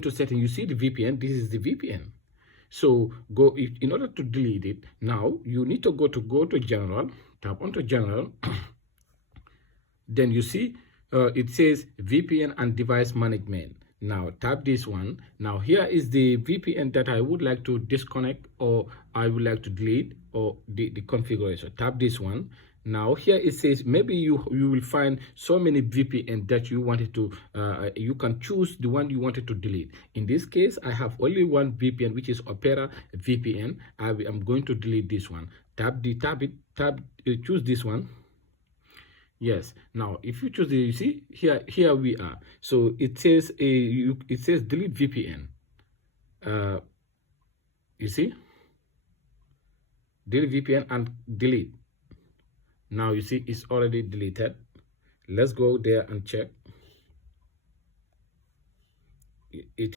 to setting, you see the VPN. This is the VPN. So go, in order to delete it, now you need to go to general, tap onto general. Then you see it says VPN and device management. Now tap this one. Now here is the VPN that I would like to disconnect, or I would like to delete, or the configuration. Tap this one. Now here it says maybe you will find so many VPN that you wanted to you can choose the one you wanted to delete. In this case, I have only one VPN, which is Opera VPN. I'm going to delete this one. Choose this one. Yes. Now, if you choose the, you see here we are. So it says it says delete VPN. You see, delete VPN and delete. Now you see it's already deleted. Let's go there and check it.